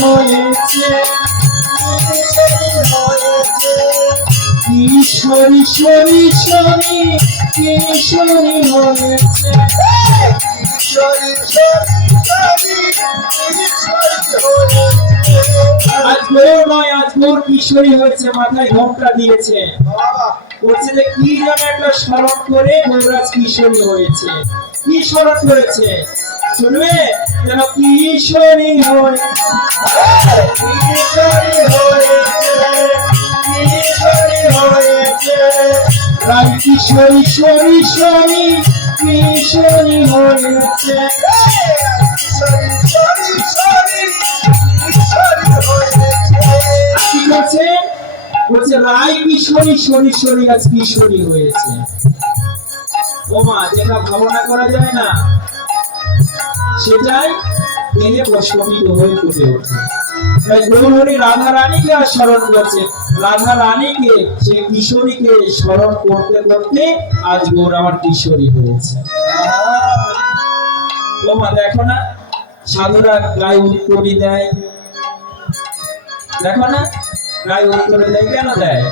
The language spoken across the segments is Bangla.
হয়েছে কিশোরী শরী শরী কিশোরী হয়েছে আজ বউ নয়, আজ বউর কিশোরী হয়েছে, মাথায় ঘোমটা দিয়েছে, বলছে যে কি যেন একটা স্মরণ করে বউরাজ কিশোরী হয়েছে। কি স্মরণ করেছে শুনবে? যেন কিশোরী হয়েছে রাই কিশোরী শরী শরী কিশোরী হয়েছে। কি বলছে? বলছে রাই কিশোরী শরী শরী আজ কিশোরী হয়েছে। ও মা, যেটা ভাবনা করা যায় না সেটাই দেহে প্রস্ফুটিত হয়ে ফুটে ওঠে। তাই গৌরহরি রাধা রানীকে আর স্মরণ করছে, রাধা রানীকে, সেই কিশোরীকে স্মরণ করতে করতে আজ গৌর আমার কিশোরী হয়েছে। ও মা, দেখো না সাধুরা গায়ে উত্তরী দেয়, দেখো না গায়ে উত্তরী দেয়। কেন দেয়?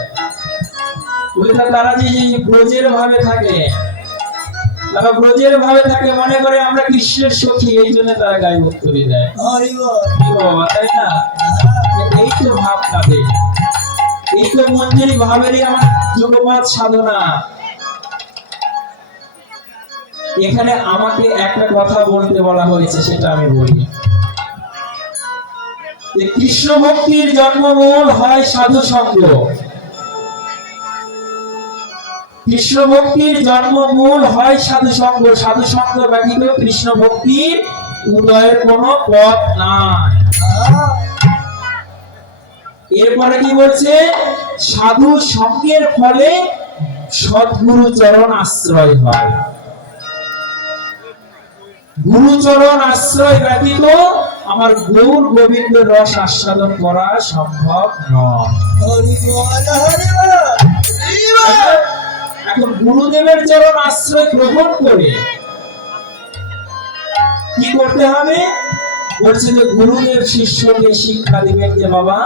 বলে তারা যে ব্রজের ভাবে থাকে, তারা ব্রজের ভাবে থাকে, মনে করে আমরা কৃষ্ণের সখী, এই জন্য তারা গায়ে উত্তরী দেয়। তাই না? এই তো ভাব তাদের, এই তো মঞ্জুরি ভাবেরই আমার যোগপাত সাধনা। এখানে আমাকে একটা কথা বলতে বলা হয়েছে, সেটা আমি বলি। কৃষ্ণ ভক্তির জন্মমূল হয় সাধু সঙ্গ। কৃষ্ণ ভক্তির জন্মমূল হয় সাধু সঙ্গ। সাধু সঙ্গ ব্যতীত কৃষ্ণ ভক্তির উদয়ের কোনো পথ নাই। এরপরে কি বলছে? সাধু সঙ্গের ফলে সদ্গুরু চরণ আশ্রয় হয়। গুরুচরণ আশ্রয় ব্যতীত আমার গৌর গোবিন্দের রস আস্বাদন করা সম্ভব নয়। এখন গুরুদেবের চরণ আশ্রয় গ্রহণ করে কি করতে হবে? বলছে যে গুরুদেব শিষ্যকে শিক্ষা দিবেন যে বাবা,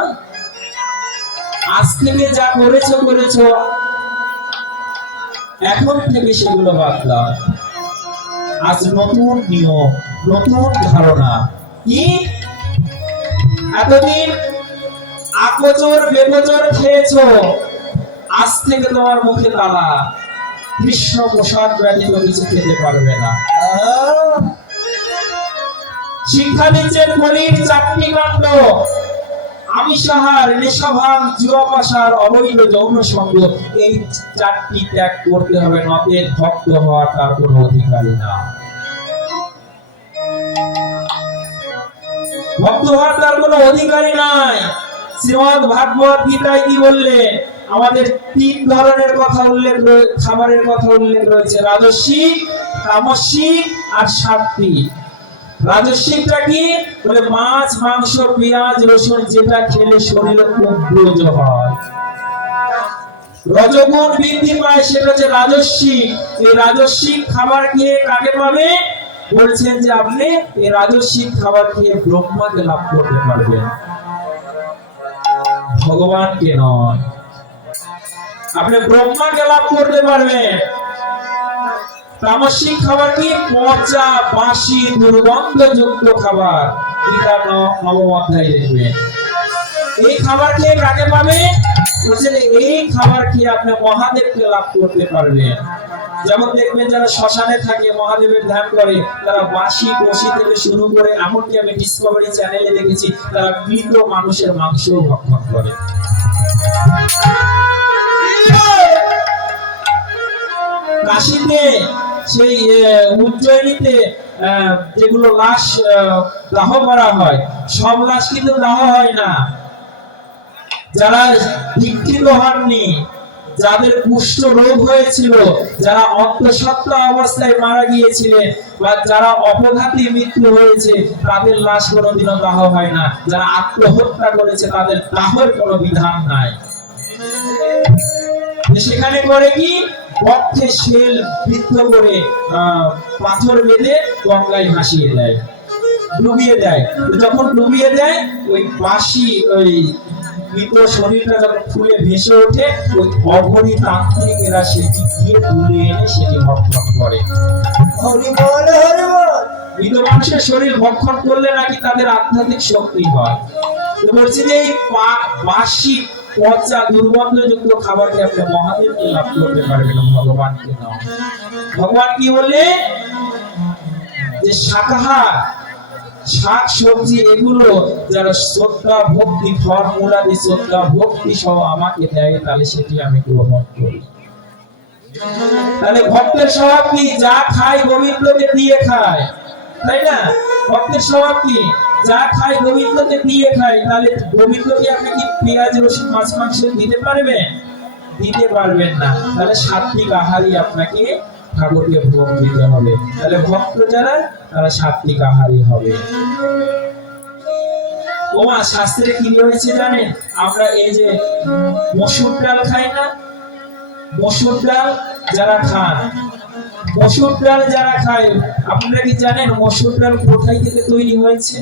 আজ থেকে যা করেছো করেছো, এখন থেকে সেগুলো বাদ দাও। আজ নতুন নিয়ম, নতুন ধারণা। কি? এতদিন আকোচর বেকোচর খেয়েছো, আজ থেকে তোমার মুখে তালা, কৃষ্ণ প্রসাদ ব্যতীত কিছু খেতে পারবে না। শিক্ষা দিচ্ছেন কলির চারটি কাণ্ড: আমিষাহার, নেশাভান, জুয়াপাশার, অবৈধ যৌন সঙ্গ। এই চারটি ত্যাগ করতে হবে, নচেৎ ভক্ত হওয়ার তার কোনো অধিকারী না। ভক্ত হওয়ার তার কোনো অধিকারী নাই। শ্রীমদ্ ভাগবত গীতায় কি বললেন? আমাদের তিন ধরনের কথা উল্লেখ, খাবারের কথা উল্লেখ রয়েছে: রাজস্বিক, তামসিক আর সাত্ত্বিক। রাজস্বিকটা কি? বলে মাছ, মাংস, পেঁয়াজ, রসুন যেটা খেলে শরীরে উগ্রজ হয়, রজগুণ বৃদ্ধি পায়, সেটা হচ্ছে রাজস্বিক। এই রাজস্বিক খাবার খেয়ে কাকে পাবে? বলছেন যে আপনি এই রাজস্বিক খাবার খেয়ে ব্রহ্মাকে লাভ করতে পারবেন, ভগবানকে নয়। আপনি ব্রহ্মাকে লাভ করতে পারবেন। তামসিক খাবার কি? পচা, বাসি, দুর্গন্ধযুক্ত খাবার। গীতার 9ম অধ্যায়ে দেখবেন। এই খাবার খেয়ে কাকে পাবে? বলছেন এই খাবার খেয়ে আপনি মহাদেবকে লাভ করতে পারবেন। যেমন দেখবেন যারা শ্মশানে থাকে, মহাদেবের ধ্যান করে, তারা বাসি কষি থেকে শুরু করে, এমনকি আমি ডিসকভারি চ্যানেলে দেখেছি তারা মৃত মানুষের মাংসও ভক্ষণ করে। কাশীতে, সেই উজ্জয়িনীতে যেগুলো লাশ দাহ করা হয়, সব লাশ কিন্তু দাহ হয় না। যারা দীক্ষিত হননি, যাদের কুষ্ঠ রোগ হয়েছিল, যারা অন্তঃসত্ত্বা অবস্থায় মারা গিয়েছিলেন, বা যারা অপঘাতী মৃত্যু হয়েছে, তাদের লাশ কোনোদিনও দাহ হয় না। যারা আত্মহত্যা করেছে তাদের দাহের কোনো বিধান নাই। সেখানে করে কি? পক্ষে শেল বৃদ্ধ করে পাথর বেঁধে গঙ্গায় ভাসিয়ে দেয়। ডুবিয়ে দেয়। যখন ডুবিয়ে দেয় ওই বাঁশি ওই মৃত শরীরটা যখন ফুলে ভেসে ওঠে, ওই অঘরী তান্ত্রিকেরা সেটি গিয়ে তুলে এনে সেটি ভক্ষণ করে। মৃত মানুষের শরীর ভক্ষণ করলে নাকি তাদের আধ্যাত্মিক শক্তি হয়। বলছি যে এই বাসি পচা দুর্গন্ধযুক্ত খাবারকে আপনি মহাদেবকে লাভ করতে পারবেন, ভগবানকে নাও। ভগবান কি বলে যে শাকাহার শাক সবজি এগুলো যারা শ্রদ্ধা ভক্তি ফর্মুলাদি শ্রদ্ধা ভক্তি সহ আমাকে দেয়, তাহলে সেটি আমি গ্রহণ করি। তাহলে ভক্তের স্বভাব কি? যা খায় গোবিন্দকে দিয়ে খায়, তাই না? ভক্তের স্বভাব কি? যা খায় গোবিন্দকে দিয়ে খায়। তাহলে গোবিন্দকে আপনি কি পেঁয়াজ রসুন মাছ মাংস দিতে পারবেন? দিতে পারবেন না। তাহলে সাত্বিক আহারই আপনাকে ঠাকুরকে ভোগ দিতে হবে। তাহলে ভক্ত যারা তারা সাত্বিক আহারই হবে। ওমা শাস্ত্রে কি রয়েছে জানেন? আমরা এই যে মসুর ডাল খাই না, মসুর ডাল যারা খান, মসুর ডাল যারা খায়, আপনারা কি জানেন মসুর ডাল কোথায় থেকে তৈরি হয়েছে?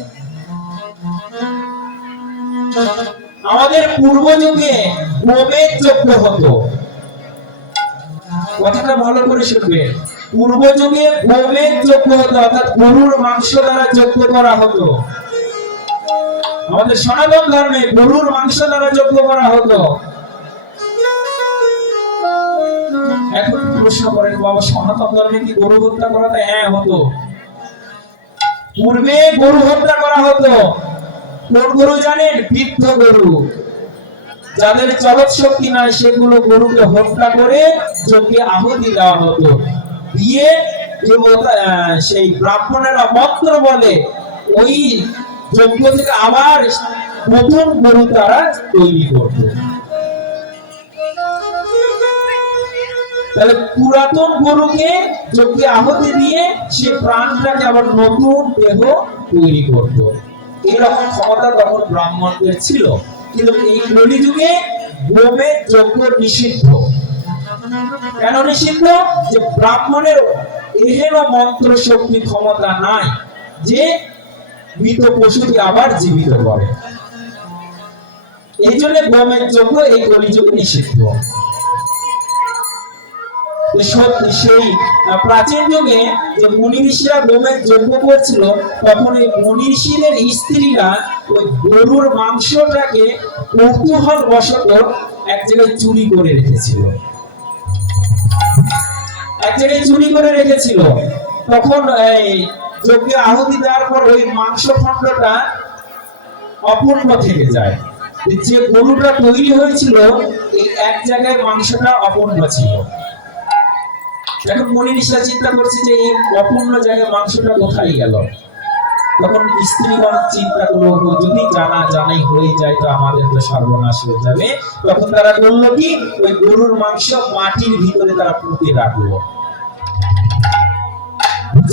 আমাদের পূর্ব যুগে গোমেদ যজ্ঞ হতো। কথাটা ভালো করে শুনবেন। পূর্ব যুগে গোমেদ যজ্ঞ হতো, অর্থাৎ গরুর মাংস দ্বারা যজ্ঞ করা হতো। আমাদের সনাতন ধর্মে গরুর মাংস দ্বারা যজ্ঞ করা হতো। এখন প্রশ্ন করেন, বাবা সনাতন ধর্মে কি গরু হত্যা করা? হ্যাঁ হতো। পূর্বে গরু হত্যা করা হতো। কোন গরু জানেন? বৃদ্ধ গরু, যাদের চলৎ শক্তি নাই, সেগুলো গরুকে হত্যা করে যজ্ঞে আহুতি দেওয়া হতো। দিয়ে সেই ব্রাহ্মণেরা মন্ত্র বলে ওই যজ্ঞ থেকে আবার প্রথম গরু তারা তৈরি করত। তাহলে পুরাতন গরুকে যজ্ঞে আহুতি দিয়ে সে প্রাণটাকে আবার নতুন দেহ তৈরি করত। এরকম ক্ষমতা তখন ব্রাহ্মণদের ছিল। কিন্তু এই কলিযুগে গোমেদ যজ্ঞ নিষিদ্ধ। কেন নিষিদ্ধ? যে ব্রাহ্মণের এহেন মন্ত্র শক্তি ক্ষমতা নাই যে মৃত পশুকে আবার জীবিত করে। এই জন্য গোমেদ যজ্ঞ এই কলিযুগে নিষিদ্ধ। সেই প্রাচীন যুগে যে মুনি ঋষিরা গোমেদ যজ্ঞ করছিল, তখন এই মুনি ঋষিদের স্ত্রীরা ওই গরুর মাংসটাকে কৌতূহল বশত এক জায়গায় চুরি করে রেখেছিল। এক জায়গায় চুরি করে রেখেছিল। তখন এই যজ্ঞে আহুতি দেওয়ার পর ওই মাংস খণ্ডটা অপূর্ণ থেকে যায়। যে গরুটা তৈরি হয়েছিল এই এক জায়গায় মাংসটা অপূর্ণ ছিল। এখন মুনি ঋষিরা চিন্তা করছে যে এই অপূর্ণ জায়গায় মাংসটা কোথায় গেল। তখন স্ত্রীগণ চিন্তা করলো, যদি জানাই হয়ে যায় তো আমাদের তো সর্বনাশ হয়ে যাবে। তখন তারা বললো কি, ওই গরুর মাংস মাটির ভিতরে তারা পুঁতে রাখলো।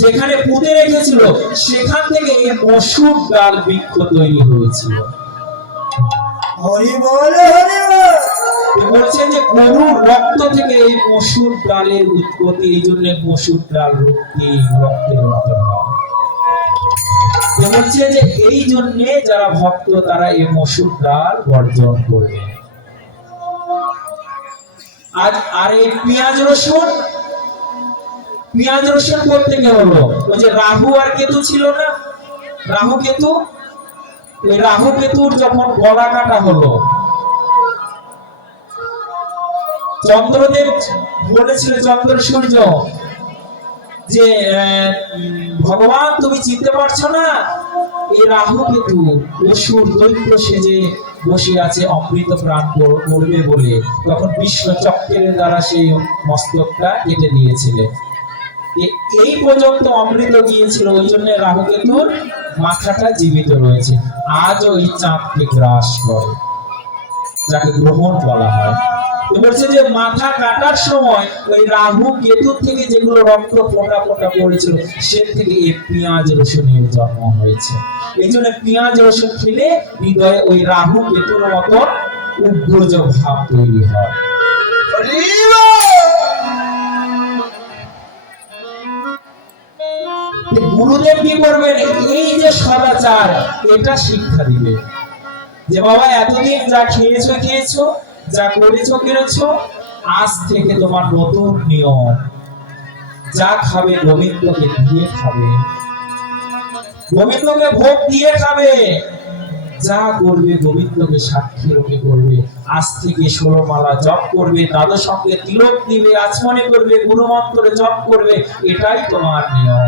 যেখানে পুঁতে রেখেছিল সেখান থেকে এই মসুর ডাল বৃক্ষ তৈরি হয়েছিল। বলছেন যে গরুর রক্ত থেকে এই মসুর ডালের উৎপত্তি, এই জন্য মসুর ডাল রক্তের মতন হয়। বলছে যে এই জন্য যারা ভক্ত তারা এই মসুর ডাল বর্জন করবে। আর এই পেঁয়াজ রসুন করতে গিয়ে হলো ওই যে রাহু আর কেতু ছিল না, রাহু কেতু, এই রাহু কেতুর যখন গলা কাটা হলো, চন্দ্রদেব বলেছিল চন্দ্র সূর্য যে ভগবান তুমি চিনতে পারছো না, এই রাহু কেতু অসুর দৈত্য সেজে বসে আছে অমৃত প্রাণ করবে বলে। তখন বিষ্ণু চক্রের দ্বারা সেই মস্তকটা কেটে দিয়েছিলেন। এই পর্যন্ত অমৃত গিয়েছিল, ওই জন্য রাহু কেতুর মাথাটা জীবিত রয়েছে। আজ ওই চাঁদকে গ্রাস করে, যাকে গ্রহণ বলা হয়। বলছে যে মাথা কাটার সময় ওই রাহু কেতু থেকে যেগুলো রক্ত ফোঁটা ফোঁটা পড়েছিল, সে থেকে এই পেঁয়াজ রসুনের জন্ম হয়েছে। এই জন্য পেঁয়াজ রসুন খেলে হৃদয়ে ওই রাহু কেতুর মতো উগ্র ভাব তৈরি হয়। গুরুদেব কি করবেন, এই যে সদাচার এটা শিক্ষা দিবে যে বাবা এতদিন যা খেয়েছো যা করেছো আজ থেকে তোমার নতুন নিয়ম, যা খাবে গোবিন্দকে দিয়ে খাবে, গোবিন্দকে ভোগ দিয়ে খাবে, যা করবে গোবিন্দকে সাক্ষী রূপে করবে। আজ থেকে 16 মালা জপ করবে, দাদা সঙ্গে তিলক দিবে, আচমনে করবে, গুরু মন্ত্রে জপ করবে, এটাই তোমার নিয়ম।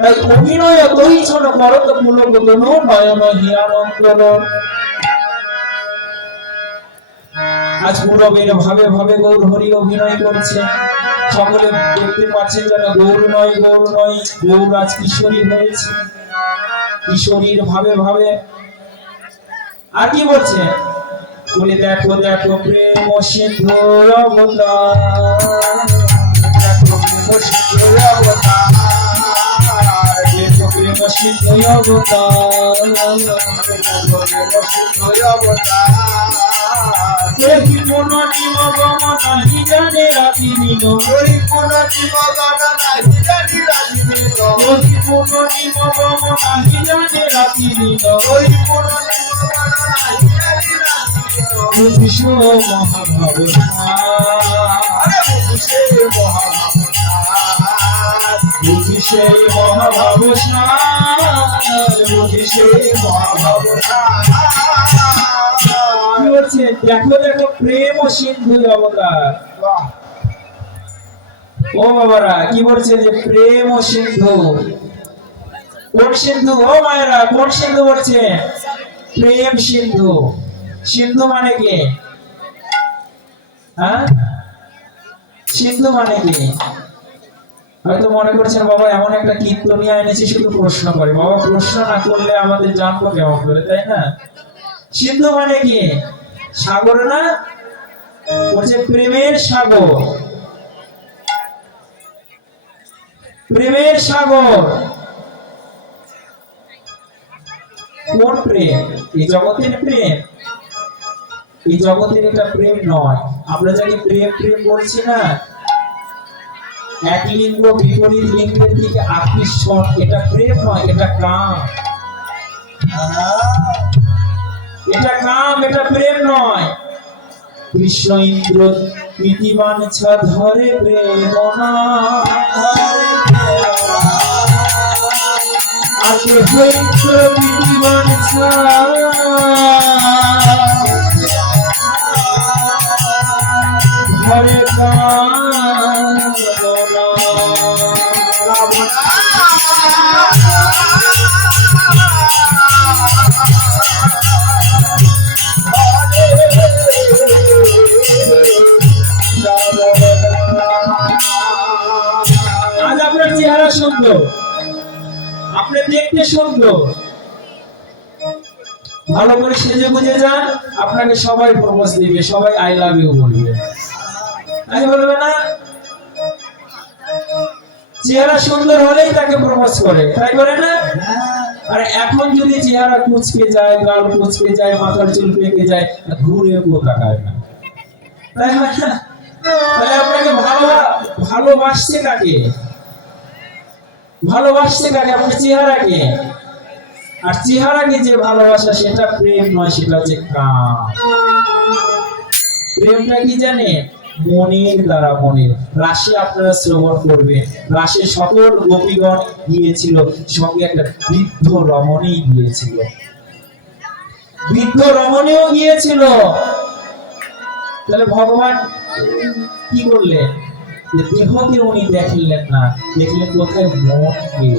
তাই অভিনয় তৈ ছোট করত মূলক তনু নয়ন হিয়ানন্দন। আজ গৌরবের ভাবে ভাবে গৌর হরি অভিনয় করছে, সকলে দেখতে পাচ্ছেন যেন গৌর নয় গৌর আজ কিশোরী হয়েছে, কিশোরীর ভাবে ভাবে। আর কি বলছে, বলে দেখো দেখো প্রেম সিন্ধুর অবতার, দেখো প্রেম সিন্ধুর অবতার, দেখো প্রেম সিন্ধুর অবতার, দেখো প্রেম সিন্ধুর অবতার। এই কোন নিমগম নাহি জানে রাতি দিন, ওই কোন নিমগম নাহি জানে রাতি দিন, ওই কোন নিমগম নাহি জানে রাতি দিন, ওই কোন নিমগম নাহি জানে রাতি দিন। বুঝিসো মহাভাবসার, বুঝিসে মহাভাবসার, বুঝিসে মহাভাবসার, বুঝিসে মহাভাবসার। দেখো দেখো প্রেম সিন্ধু অবতার। ও বাবারা কি বলছে যে প্রেম সিন্ধু, কোন সিন্ধু? ও মায়েরা কোন সিন্ধু বলছে? প্রেম সিন্ধু। সিন্ধু মানে কি? হ্যাঁ, সিন্ধু মানে কি? হয়তো মনে করছেন বাবা এমন একটা কীর্তনিয়া এনেছি শুধু প্রশ্ন করে। বাবা প্রশ্ন না করলে আমাদের জানবো কেমন করে, তাই না? সিন্ধু মানে কি? সাগর না? বলছে প্রেমের সাগর, প্রেমের সাগর। কোন প্রেম? এই জগতের প্রেম? এই জগতের এটা প্রেম নয়। আমরা যাকে প্রেম প্রেম বলছি না, এক লিঙ্গ বিপরীত লিঙ্গের দিকে আকর্ষণ, এটা প্রেম নয়, এটা কাম। এটা কাম, এটা প্রেম নয়। কৃষ্ণ ইন্দ্র প্রীতিমান ধরে প্রেম না, আর ইন্দ্র প্রীতিমান ধরে আজ আপনার চেহারা সুন্দর, আপনি দেখতে সুন্দর, ভালো করে সেজে গুজে যান, আপনাকে সবাই প্রপোজ দিবে, সবাই আই লাভ ইউ বলবে, তাই বলবে না? চেহারা সুন্দর হলেই তাকে প্রপোজ করে, তাই করে না? আর এখন যদি চেহারা কুচকে যায়, গাল কুচকে যায়, মাথার চুল পেকে যায়, ঘুরে তাকায় না, তাই হয় না? তাহলে আপনাকে ভালোবাসছে কাকে? ভালোবাসছে কাকে? আপনার চেহারাকে। আর চেহারাকে যে ভালোবাসা সেটা প্রেম নয়, সেটা হচ্ছে কাম। প্রেমটা কি জানে? মনের দ্বারা, মনের রাশি আপনারা শ্রবণ করবে। রাশি সকল গোপীগণ গিয়েছিল, সঙ্গে একটা বৃদ্ধ রমণী গিয়েছিল, বৃদ্ধ রমণীও গিয়েছিল। তাহলে ভগবান কি করলেন? দেহকে উনি দেখলেন না, দেখলেন কোথায়? মনকে।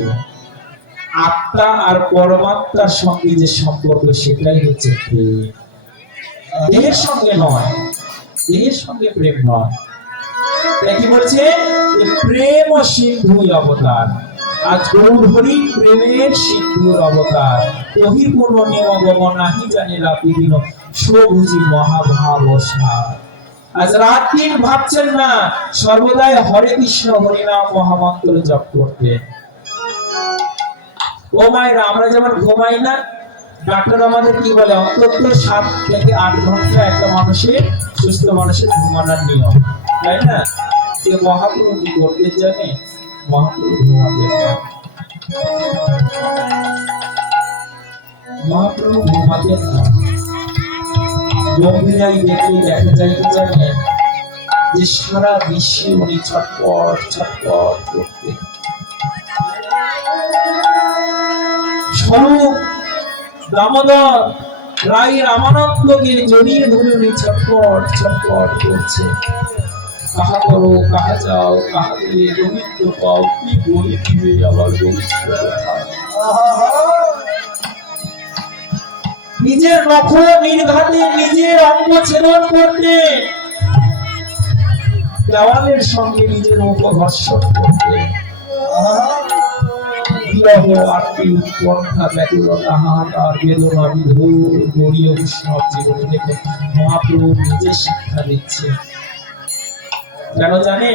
আত্মা আর পরমাত্মার সঙ্গে যে সম্পর্ক, সেটাই হচ্ছে প্রেম। দেহের সঙ্গে নয়, দেহের সঙ্গে প্রেম নয়। তাই কি বলছে? প্রেম সিন্ধু অবতার। আজ গৌর হরি প্রেমের সিন্ধুর অবতার। ওহি পূর্ণ নিয়ম নাহি জানে রাতি দিন, সবুজি মহাভাবসার। আজ রাত দিন ভাবছেন না, সর্বদাই হরে কৃষ্ণ হরিনাম মহামন্ত্র জপ করতে। ও মায়েরা, আমরা যেমন ঘুমাই না, ডাক্তার আমাদের কি বলে? অন্তত 7 থেকে 8 ঘন্টা একটা মানুষের, সুস্থ মানুষের ঘুমানোর নিয়ম, তাই না? মহাপ্রভু কি করতে জানে? মহাপ্রভু ঘুমাতেন না। মহাপ্রভু ঘুমাতেন না। গম্ভীরাই দেখলে দেখা যাইতে জানে যে সারা বিশ্বে উনি ছটপট ছটপট করতেন। স্বরূপ দামোদর রায় রামানন্দকে জড়িয়ে ধরে উনি ছটপট ছটপট করছে। কাহা করো, কাহা যাও, কাহা দিলে গোবিন্দ পাও, কি বলি দিবে আবার গোবিন্দ। নিজের নখ নির্ঘাতে নিজের অঙ্গ ছেদন করতে, দেওয়ালের সঙ্গে নিজের উপঘর্ষণ করতে, বিরহ আরতি উৎকণ্ঠা ব্যাকুলতা হাহাকার বেদনা বিধুর গড়ীয় উৎসব জীবনে দেখে মহাপ্রভু নিজে শিক্ষা দিচ্ছে। কেন জানে?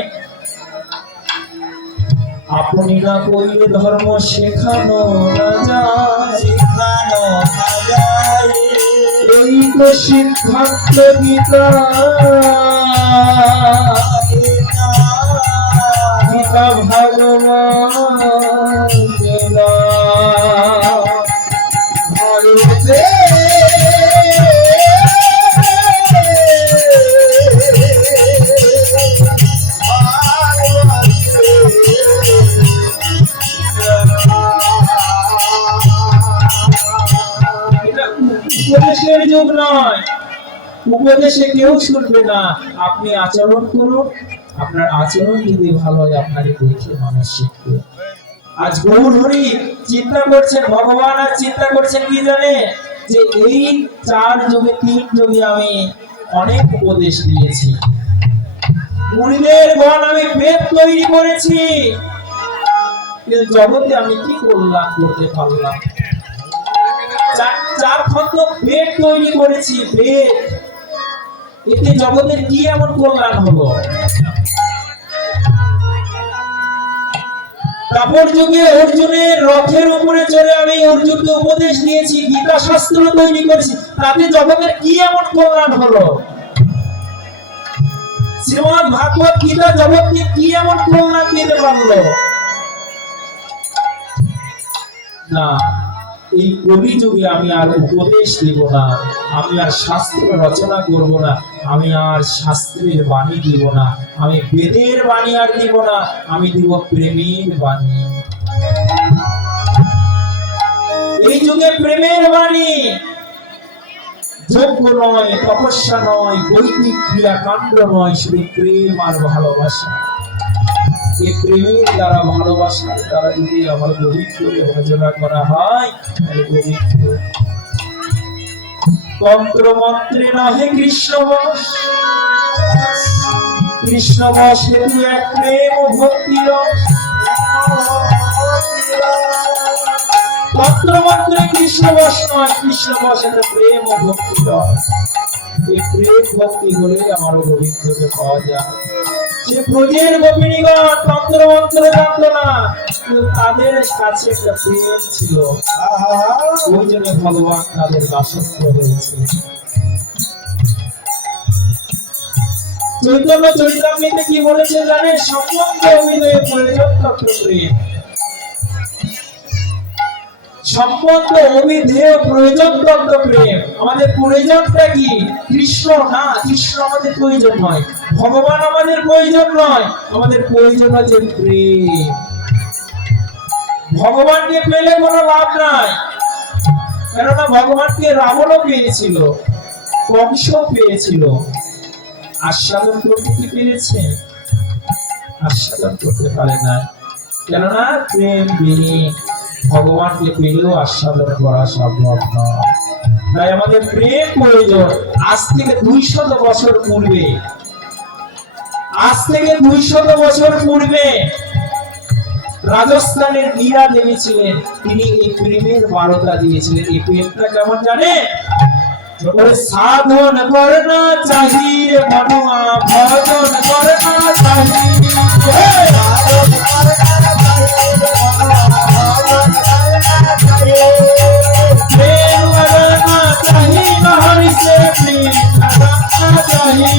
আপনি না কইলে ধর্ম শেখানো না যায়, এই তো সিদ্ধান্ত গীতা, গীতা ভগবান দেবা ভারতে। উপদেশের যুগ নয়, উপদেশে কেউ শুনবে না। আপনি আচরণ করুন, আপনার আচরণ যদি ভালো হয় আপনাকে দেখে মানুষ শিখবে। আজ গৌর হরি চিন্তা করছেন, ভগবান আর চিন্তা করছেন কি জানে? যে এই 4 যুগে 3 যুগে আমি অনেক উপদেশ দিয়েছি, মুনিদের গণ আমি বেদ তৈরি করেছি, কিন্তু জগতে আমি কি কল্যাণ করতে পারলাম? 4 খন্ড বেদ তৈরি করেছি, বেদ, এতে জগতের কি এমন কল্যাণ হলো? তারপর যুগে অর্জুনের রথের উপরে চড়ে আমি অর্জুনকে উপদেশ দিয়েছি, গীতা শাস্ত্র তৈরি করেছি, তাতে জগতের কি এমন কল্যাণ হলো? শ্রীমদ্ ভাগবত গীতা জগৎকে কি এমন কল্যাণ দিতে পারলো? না। এই কলি যুগে আমি আর উপদেশ দেব না, আমি আর শাস্ত্র রচনা করব না, আমি আর শাস্ত্রের বাণী দিব না, আমি বেদের বাণী আর দিব না, আমি দিব প্রেমের বাণী। এই যুগে প্রেমের বাণী, যোগ্য নয়, তপস্যা নয়, বৈদিক ক্রিয়াকাণ্ড নয়, শুধু প্রেম আর ভালোবাসা। এই প্রেমের দ্বারা, ভালোবাসার দ্বারা যদি আমার গোবিন্দকে ভজনা করা হয়, তাহলে গোবিন্দ তন্ত্র মন্ত্রে নহে কৃষ্ণ বশ, কৃষ্ণ বশ হেতু এক প্রেম ও ভক্তি রস। তন্ত্র মন্ত্রে কৃষ্ণ বশ নয়, কৃষ্ণ বশ হেতু প্রেম ও ভক্তি রস। এই প্রেম ভক্তি হলে আমার গোবিন্দকে পাওয়া যায়। সে ব্রজের গোপিনীগণ তন্ত্র মন্ত্র জানতো না, কিন্তু তাদের কাছে একটা প্রেম ছিল, ওই জন্য ভগবান তাদের দাসত্ব হয়েছে। চৈতন্য চরিতামৃতে কি বলেছে জানেন? সম্বন্ধ অভিনয়ে প্রয়োজন তত্ত্ব প্রেম। সম্বন্ধ অভিধেয় প্রয়োজন তত্ত্ব প্রেম। আমাদের প্রয়োজনটা কি? কৃষ্ণ না, কৃষ্ণ আমাদের প্রয়োজন নয়, ভগবান আমাদের প্রয়োজন নয়, আমাদের প্রয়োজন হচ্ছে প্রেম। ভগবানকে পেলে কোনো লাভ নাই, কেননা ভগবানকে রাবণও পেয়েছিল, কংস পেয়েছিল, আস্বাদন করতে কি পেরেছে? আস্বাদন করতে পারে না, কেননা প্রেম বিহীন ভগবানকে পেলেও আস্বাদন করা সম্ভব নয়। তাই আমাদের প্রেম প্রয়োজন। আজ থেকে 200 বছর পূর্বে, আজ থেকে 200 বছর পূর্বে রাজস্থানের মীরা দেবী ছিলেন, তিনি এই প্রেমের বার্তা দিয়েছিলেন। এই প্রেমটা কেমন জানে? সাধন করনা চাহিয়ে মনুয়া, ভজন করনা চাহিয়ে, प्रेम लगाना चाहिए, हरि से प्रेम लगाना चाहिए।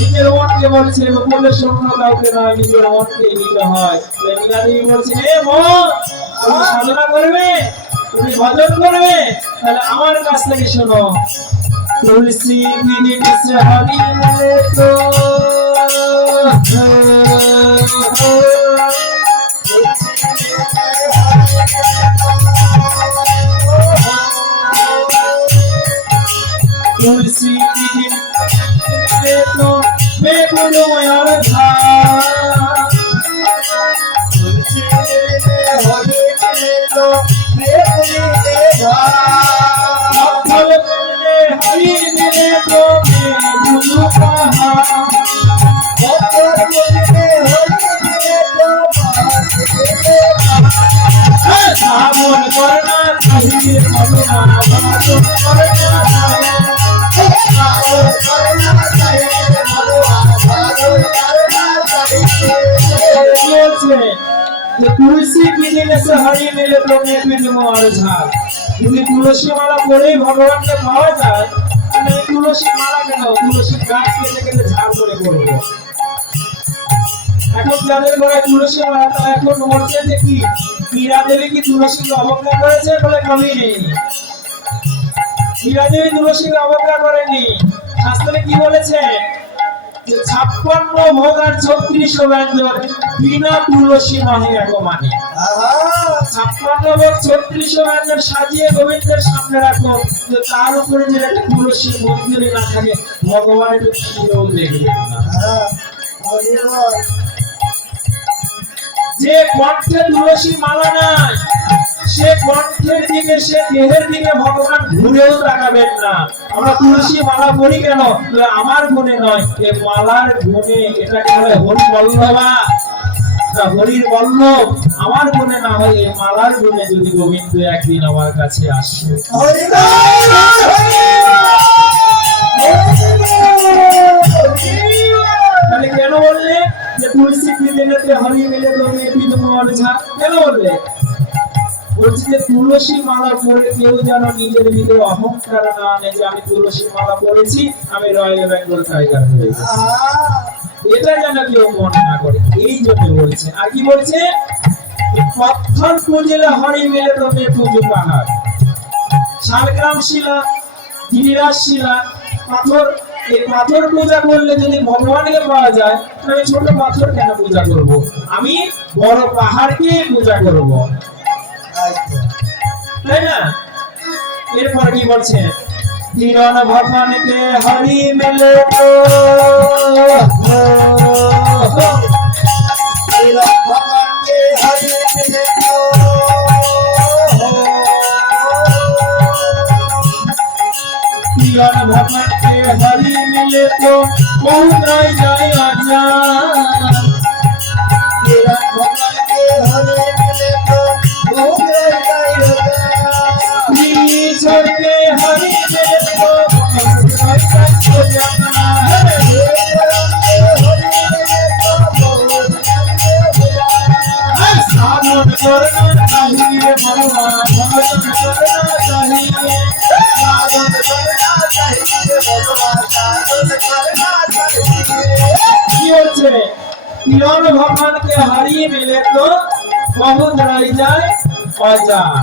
নিজের মনকে বলছে বলে শূন্য কাউকে নয়, নিজের মনকে নিতে হয়। মীরা দেবী বলছে হে মন, তুমি সাধনা করবে, তুমি ভজন করবে, তাহলে আমার কাছ থেকে শোনো। तुलसी बिन से हरि मिले तो तुलसी बिन मिले तो मैं बोलो यार था तुलसी बिन हरि मिले तो मैं बोलो हरि मिले तो मैं भूलू कहाँ हरि मिले तो सावन करना चाहिए भगवान सावन करना चाहिए तुलसी मिलने से हरि मिले तो मैं बिल्कुल और झाल যদি তুলসী মালা পরেই ভগবানকে পাওয়া যায় তাহলে এই তুলসী মালা কেন, তুলসী গাছ কেটে কেটে ঝাড় করে করবো। এখন যাদের ঘরে তুলসী মালা তারা এখন বলছে যে কি মীরা দেবী কি তুলসীকে অবজ্ঞা করেছে বলে কমই নেই। মীরা দেবী তুলসীকে অবজ্ঞা করেনি। শাস্ত্রে কি বলেছে যে 56 ভোগ আর 36 ব্যঞ্জন বিনা তুলসী নহে এক মানে। 56 ভোগ 36 ব্যঞ্জন সাজিয়ে গোবিন্দের সামনে রাখো, যে তার উপরে যে একটা তুলসী মন্দিরে না থাকে ভগবান একটু ফিরেও দেখবেন না। যে কণ্ঠে তুলসী মালা নাই সে কণ্ঠের দিকে সে দেহের দিকে ভগবান ঘুরেও তাকাবেন না। আমরা তুলসী মালা পড়ি কেন, আমার গুণে নয়, এই মালার গুণে। এটাকে বলে হরি বল্লভা, হরির বল্লভ। আমার গুণে না হয় এই মালার গুণে যদি গোবিন্দ একদিন আমার কাছে আসে। তাহলে কেন বললে যে তুলসী মিলেতে হরি মিলে তো मैं बिल्कुल और झाल, কেন বললে? বলছি যে তুলসী মালা পরে কেউ যেন নিজের ভিতরে অহংকার না আনে যে আমি তুলসী মালা পরেছি আমি রয়্যাল বেঙ্গল টাইগার হয়ে গেছি, এটা যেন কেউ মনে না করে। এই জন্য বলছে। আর কি বলছে, পাথর পুজলে হরি মিলে তো मैं पूजू পাহাড়। শালগ্রাম শিলা, গিরিরাজ শিলা, পাথর, এই পাথর পূজা করলে যদি ভগবানকে পাওয়া যায় তাহলে ছোট পাথর কেন পূজা করব, আমি বড় পাহাড়কে পূজা করব, তাই না? এরপর কি বলছে, কিরণ ভগবানকে হরি মিলে তো কিরণ ভগবানকে হরি মিলে তো किरण भगवान के हरि मिले तो बहुत रह जाए अजान। किरण भगवान के हरि मिले तो बहुत रह जाए अजान। छोड़ के हरि मिले तो बहुत रह जाए अजान। सावन करना चाहिए भगवान, भजन करना चाहिए, सावन करना चाहिए भगवान, सावन करना चाहिए। किरण भगवान के हरि मिले तो बहुत रह जाए अजान।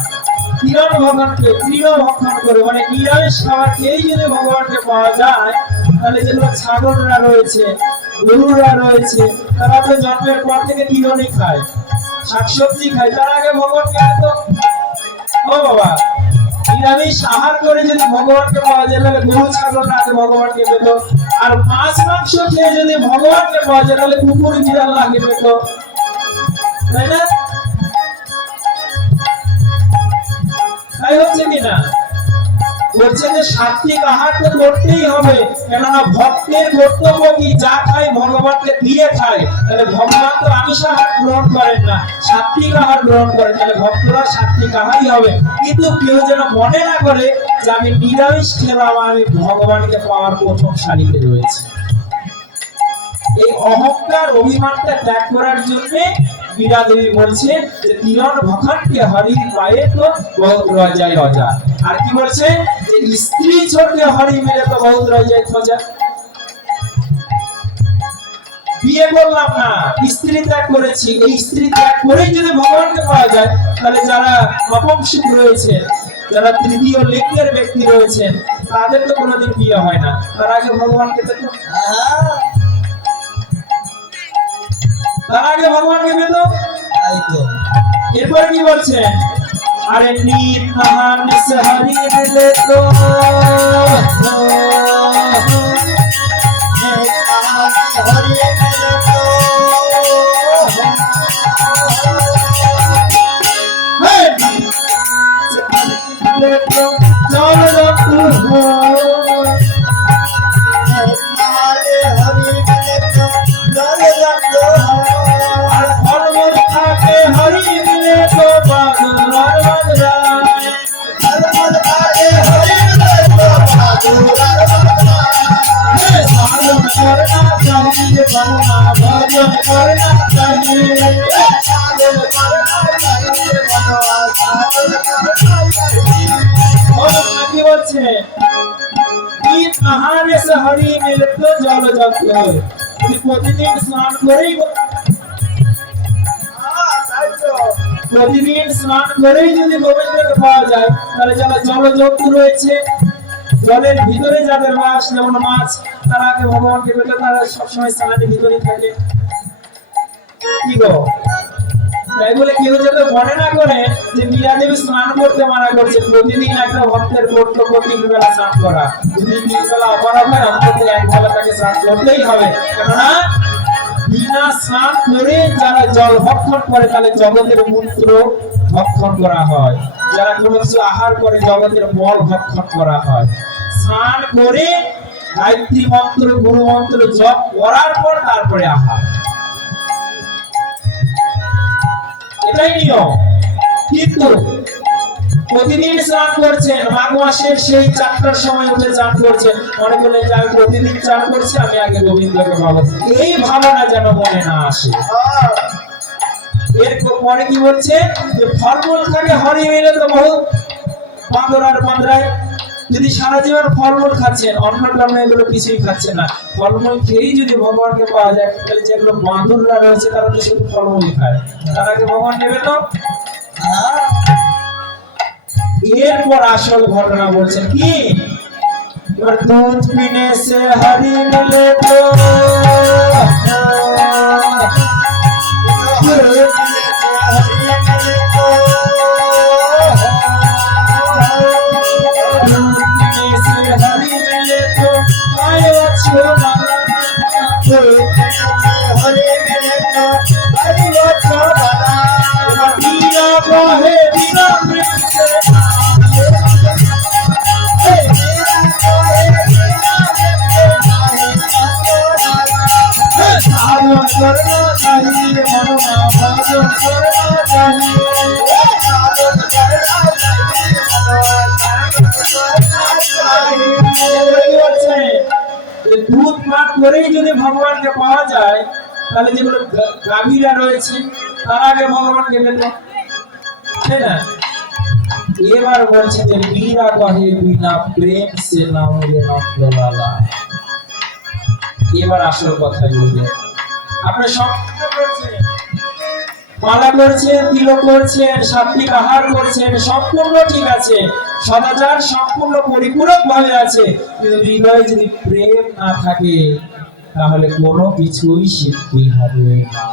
किरण भगवान के प्रिय भक्षण করে মানে নিরামিষ খাবার খেয়েই যদি ভগবানকে পাওয়া যায় তাহলে যেগুলো ছাগলরা রয়েছে, গরুরা রয়েছে, তারা তো জন্মের পর থেকে কিরণই খায়, শাকসবজি খায়, তার আগে ভগবানকে তো ও বাবা নিরামিষ আহার করে যদি ভগবানকে পাওয়া যায় তাহলে গরু ছাগলরা আগে ভগবানকে পেত। আর মাছ মাংস খেয়ে যদি ভগবানকে পাওয়া যায় তাহলে কুকুর বিড়াল আগে পেত, তাই না? তাই হচ্ছে কিনা? বলছে যে সাত্বিক আহার তো করতেই হবে, কেননা ভক্তের কর্তব্য কি যা খায় ভগবানকে দিয়ে খায়। তাহলে ভগবান তো আমিষ আহার গ্রহণ করেন না, সাত্বিক আহার গ্রহণ করেন, তাহলে ভক্তরা সাত্বিক আহারই হবে। কিন্তু কেউ যেন মনে না করে যে আমি নিরামিষ খেলাম আমি ভগবানকে পাওয়ার প্রথম সারিতে রয়েছে। এই অহংকার অভিমানটা ত্যাগ করার জন্য मीरा देवी বলছে যে তিরণ ভখানকে হরি পায়ে তো বহুত রজায় রজা। আর কি বলছে যে স্ত্রী ছোটকে হরি মিলে তো বহুত রজায় খোঁজা। বিয়ে করলাম না, স্ত্রী ত্যাগ করেছি, এই স্ত্রী ত্যাগ করেই যদি ভগবানকে পাওয়া যায়, তাহলে যারা নপুংসক রয়েছেন, যারা তৃতীয় লিঙ্গের ব্যক্তি রয়েছেন, তাদের তো কোনোদিন বিয়ে হয় না। তার আগে ভগবানকে দেখো, তার আগে ভগবানকে পেত। এরপরে কি বলছে, আরে নীর নাহান সে হরি মিলে তো হরি মিলে তো জল জগতে হবে। প্রতিদিন স্নান করেই যদি গোবিন্দকে পাওয়া যায়, তাহলে যারা জলজন্তু রয়েছে, জলের ভিতরে যাদের বাস, যেমন মাছ, তারা আগে ভগবানকে পেলে তারা সবসময় স্নানের ভিতরে থাকে। কি গো, তাই বলে কেউ যাতে মনে না করে যে মীরা দেবী স্নান করতে মানা করছে। প্রতিদিন একটা ভক্তের কর্তব্য 3 বেলা স্নান করা। যদি 3 বেলা অপরাধ হয়, অন্তত 1 বেলা তাকে স্নান করতেই হবে। কেননা বিনা স্নান করে যারা জল ভক্ষণ করে, তাহলে জগতের মূত্র ভক্ষণ করা হয়। যারা কোনো কিছু আহার করে, জগতের মল ভক্ষণ করা হয়। স্নান করে গায়ত্রী মন্ত্র, গুরু মন্ত্র জপ করার পর তারপরে আহার, এটাই নিয়ম। কিন্তু প্রতিদিন স্নান করছেন, মাঘ মাসের সেই 4টার সময় উঠে স্নান করছেন, মনে করলেন যে আমি প্রতিদিন স্নান করছি, আমি আগে গোবিন্দকে পাবো, এই ভাবনা যেন মনে না আসে। এরপরে কি বলছে যে ফলমূল খাকে হরি মিলে তো বহু বাঁদর আর বাঁদরায়। যদি সারা জীবন ফলমূল খাচ্ছেন, অন্য টন্য এগুলো কিছুই খাচ্ছেন না, ফলমূল খেয়েই যদি ভগবানকে পাওয়া যায়, তাহলে যেগুলো বাঁদররা রয়েছে তারা তো শুধু ফলমূলই খায়, তার আগে ভগবান নেবে তো। এরপর আসল ঘটনা বলছেন কি, এবার দুধ পিনে সে হরি মিলে তো দুধ পান করেই যদি ভগবানকে পাওয়া যায়, তাহলে যেগুলো গাভীরা রয়েছে তার আগে ভগবানকে পেত, তাই না? এবার বলছে যে মীরা কহে বিনা প্রেম সে না মিলে নন্দলালা। এবার আসল কথা বলবে, আপনি সম্পূর্ণ করছেন, মালা করছেন, তিলক করছেন, সাত্বিক আহার করছেন, সম্পূর্ণ ঠিক আছে, সদাচার সম্পূর্ণ পরিপূরক ভাবে আছে, কিন্তু হৃদয়ে যদি প্রেম না থাকে, তাহলে কোনো কিছুই সিদ্ধি হবে না।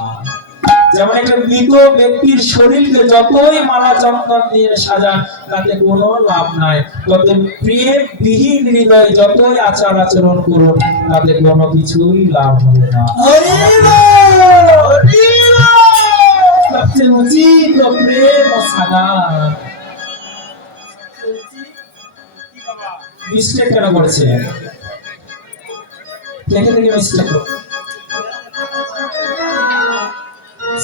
যেমন একটা মৃত ব্যক্তির শরীরকে যতই মালা চন্দন দিয়ে সাজান, তাতে কোনো লাভ নাই। তবে প্রেম বিহীন হৃদয় যতই আচার আচরণ করুন, তাতে কোনো কিছুই লাভ হবে না। সবচেয়ে উচিত প্রেম ও সাগান। মিস্টেক কেন করেছিলেন? দেখে দেখে মিস্টেক করো।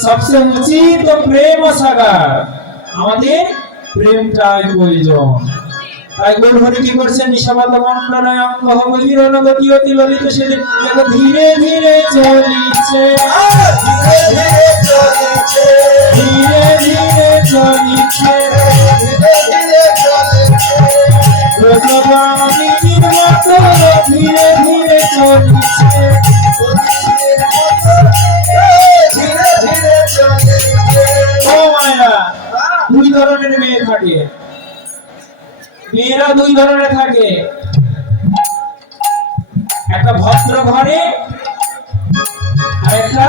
সবচেয়ে উচিত প্রেম ও সাগার, আমাদের প্রেমটাই প্রয়োজন। তাই গৌরহরি কি করছেন, নিশাবাদ মন্ডলায় অঙ্গ বহিরণ গতি অতি ললিত সেদিন ধীরে ধীরে চলিছে, ধীরে ধীরে চলিছে ধরনের মেয়ে থাকে। মেয়েরা দুই ধরনের থাকে, একটা ভদ্র ঘরে আর একটা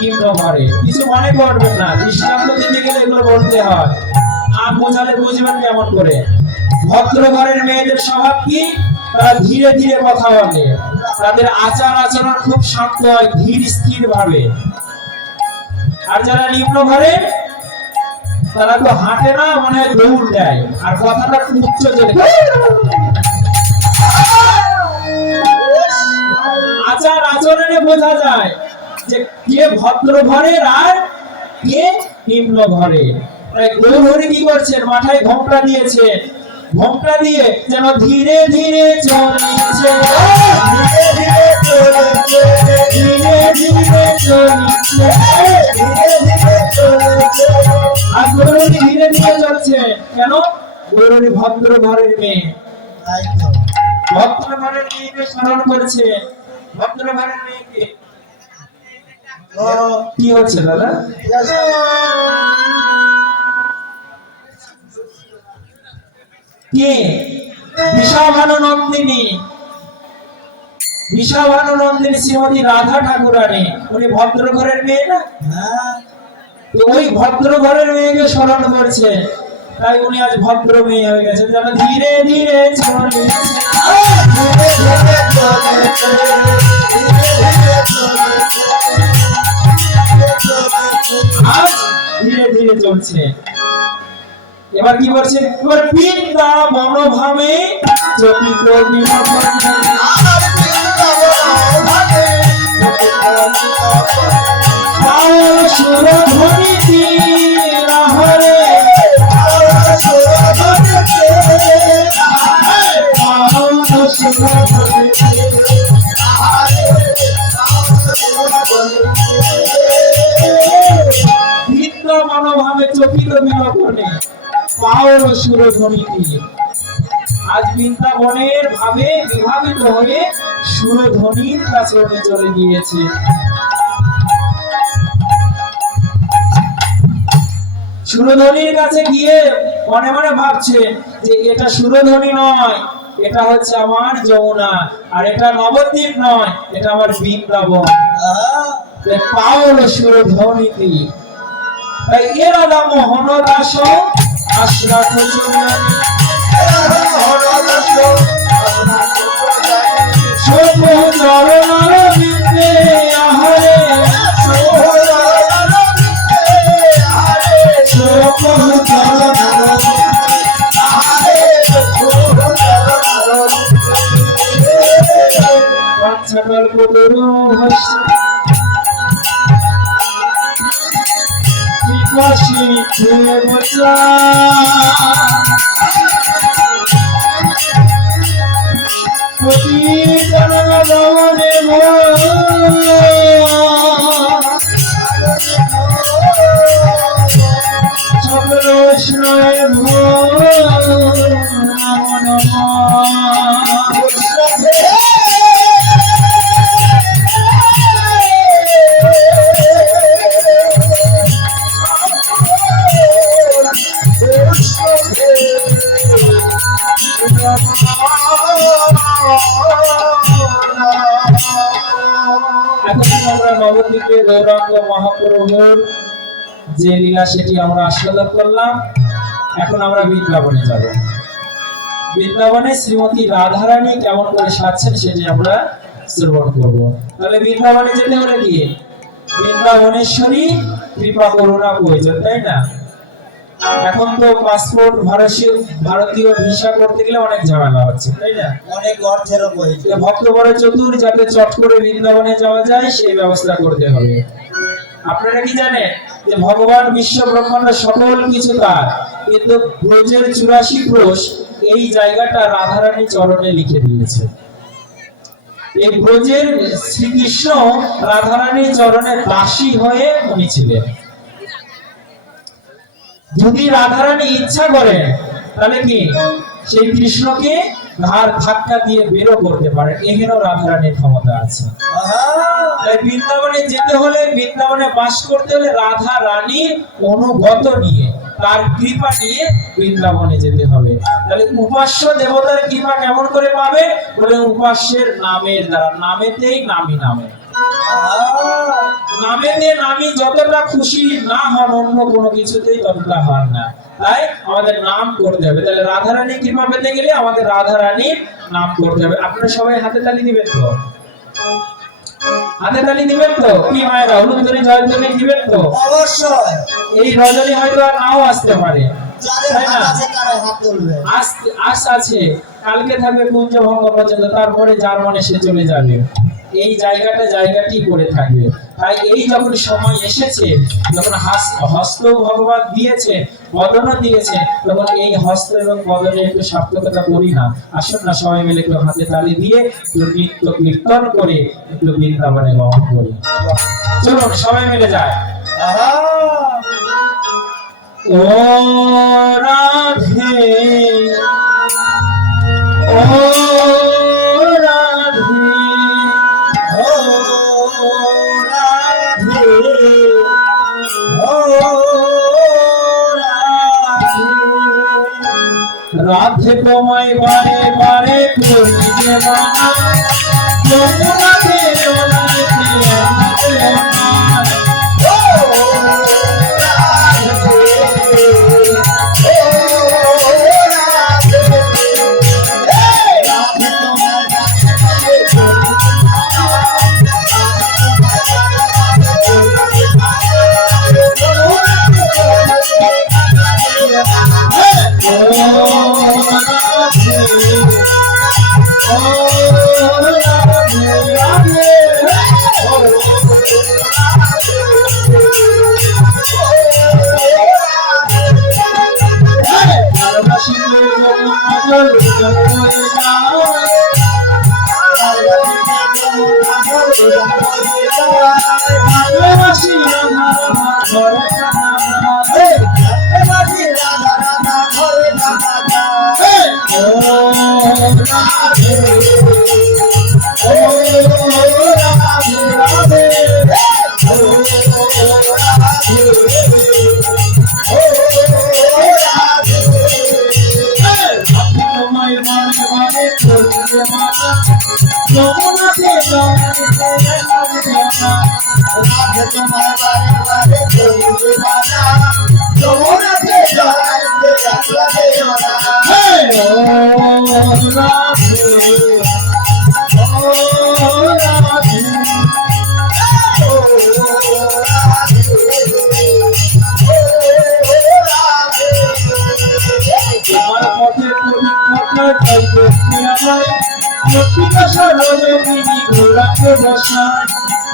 নিম্ন ঘরে। কিছু মনে করবেন না, দৃষ্টান্ত দিতে গেলে এগুলো বলতে হয়, আর বোঝালে বুঝবেন কেমন করে। ভদ্র ঘরের মেয়েদের স্বভাব কি? তারা ধীরে ধীরে কথা বলে, তাদের আচার আচরণ খুব শান্ত হয়, ধীর স্থির ভাবে। আর যারা নিম্ন ঘরে, তারা তো হাঁটে না, মনে হয় দৌড় দেয়, আর কথাটা খুব উচ্চ জোরে। আচার আচরণে বোঝা যায় যে কে ভদ্র ঘরের আর কে নিম্ন ঘরে। গৌরহরি কি করছেন? মাথায় ঘোমটা দিয়েছেন, ঘোমটা দিয়ে যেন ধীরে ধীরে চলেছে, ধীরে ধীরে চলেছে। আর গৌরহরি ধীরে ধীরে চলছে কেন? গৌরহরি ভদ্র ঘরের মেয়ে, ভদ্র ঘরের মেয়েকে স্মরণ করছে। ভদ্র ঘরের মেয়েকে কি হচ্ছে দাদা? কে? বিষাভানু নন্দিনী, বিষাভানু নন্দিনী শ্রীমতী রাধা ঠাকুরানী, উনি ভদ্র ঘরের মেয়ে না? ওই ভদ্র ঘরের মেয়েকে স্মরণ করছে, তাই উনি আজ ভদ্র মেয়ে হয়ে গেছে। যেন ধীরে ধীরে চলেছে, আজ ধীরে ধীরে চলছে। এবার কি বলছে? এবার বৃন্দাবন ভাবে চকিত সুরধ্বনি রাহরে বৃন্দাবন ভাবে চকিত বিলক্ষণে পাওল সুরধ্বনিতে। আজ বৃন্দাবনের ভাবে বিভাবিত হয়ে সুরধ্বনির কাছে চলে গিয়েছে। সুরধ্বনির কাছে গিয়ে মনে মনে ভাবছে যে এটা সুরধ্বনি নয়, এটা হচ্ছে আমার যমুনা, আর এটা নবদ্বীপ নয়, এটা আমার বৃন্দাবন। পাওল সুরধ্বনিতে। তাই এরা মোহন দাস আশ্রাত সকল পুরু বিকাশী দেবতা প্রতিকরণ ভবনে সকল বৈষ্ণবের নবদ্বীপে গৌরাঙ্গ মহাপ্রভুর যে লীলা সেটি আমরা আস্বাদন করলাম। এখন আমরা বৃন্দাবনে যাব। বৃন্দাবনে শ্রীমতী রাধারানী কেমন করে সাজছেন সেটি আমরা শ্রবণ করব। তাহলে বৃন্দাবনে যেতে হলে কি বৃন্দাবনেশ্বরী কৃপা করুণা প্রয়োজন, তাই না? এখন তো পাসপোর্ট ভারতীয় ভিসা করতে গেলে অনেক ঝামেলা হচ্ছে, তাই না? অনেক অর্থেরও প্রয়োজন। ভক্ত বড় চতুর, যাতে চট করে বৃন্দাবনে যাওয়া যায় সেই ব্যবস্থা করতে হবে। আপনারা কি জানেন যে ভগবান বিশ্ব ব্রহ্মাণ্ড সকল কিছু তার, কিন্তু ব্রজের 84 ক্রোশ এই জায়গাটা রাধারানী চরণে লিখে দিয়েছে। এই ব্রজের শ্রীকৃষ্ণ রাধারানী চরণে দাসী হয়ে উনি ছিলেন। যদি রাধারানী ইচ্ছা করেন তাহলে কি সেই কৃষ্ণকে ঘাড় ধাক্কা দিয়ে বেরো করতে পারেন, এখানেও রাধারানীর ক্ষমতা আছে। তাই বৃন্দাবনে যেতে হলে, বৃন্দাবনে বাস করতে হলে রাধা রানীর অনুগত নিয়ে তার কৃপা নিয়ে বৃন্দাবনে যেতে হবে। তাহলে উপাস্য দেবতার কৃপা কেমন করে পাবে? বলে উপাস্যের নামের দ্বারা, নামেতেই নামি নামে। নামেতে নামি যতটা খুশি না হন অন্য কোনো কিছুতেই ততটা হন না। তাই আমাদের নাম করতে হবে। তাহলে রাধারানী কৃপা পেতে গেলে আমাদের রাধারানীর নাম করতে হবে। আপনারা সবাই হাতে তালি দিবেন তো? হাতে তালি দিবেন তো? কি মায়েরা হলুদরি জয়ধ্বনি দিবেন তো? অবশ্যই। এই রজনী হয়তো আর নাও আসতে পারে, তাই না? আছে, কালকে থাকবে কুঞ্জভঙ্গ পর্যন্ত, তারপরে জার্মানে সে চলে যাবে। এই জায়গাটি করে থাকবে। তাই এই যখন সময় এসেছে, যখন হস্ত ভগবান দিয়েছে, বদনও দিয়েছে, তখন এই হস্ত এবং বদনে একটু সার্থকতা করি না? আসুন না সবাই মিলে একটু হাতে তালি দিয়ে একটু নৃত্য কীর্তন করে একটু বৃন্দাবনে গমন করি। চলুন সবাই মিলে যায়। ও রাধে, ও রাধে, ও রাধে, ও রাধে। রাধে তোমায় বারে বারে করিবে মানা, যমুনাতে জলাইতে আমাকে আমার। ও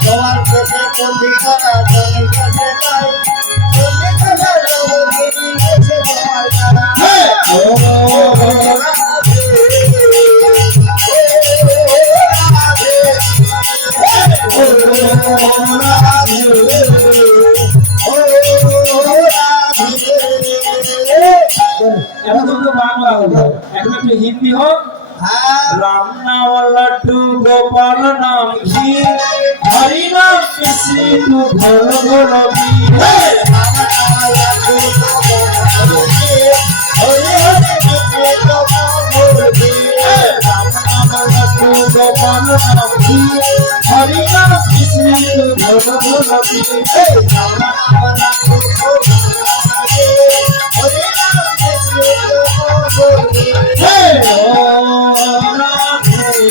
তোমার পেটে পল্লী করা জমি কাছে যাই, পল্লী করা রবগিরি গেছে তোমার দ্বারা। ও রাধে, ও রাধে, ও রাধে। এখন তো বাংলা হলো, এখন একটু হিন্দি হোক। राम नाम लड्डू गोपाल नाम घी, हरि नाम मिश्री तू घोल घोल पी। राम नाम लड्डू गोपाल घी, हरि हरि मिश्री तू घोल घी। राम नाम लड्डू गोपाल नाम घी, हरि नाम मिश्री तू घोल घोल पी। राम नाम लड्डू गोपाल घी, हरि नाम मिश्री तू घोल घी।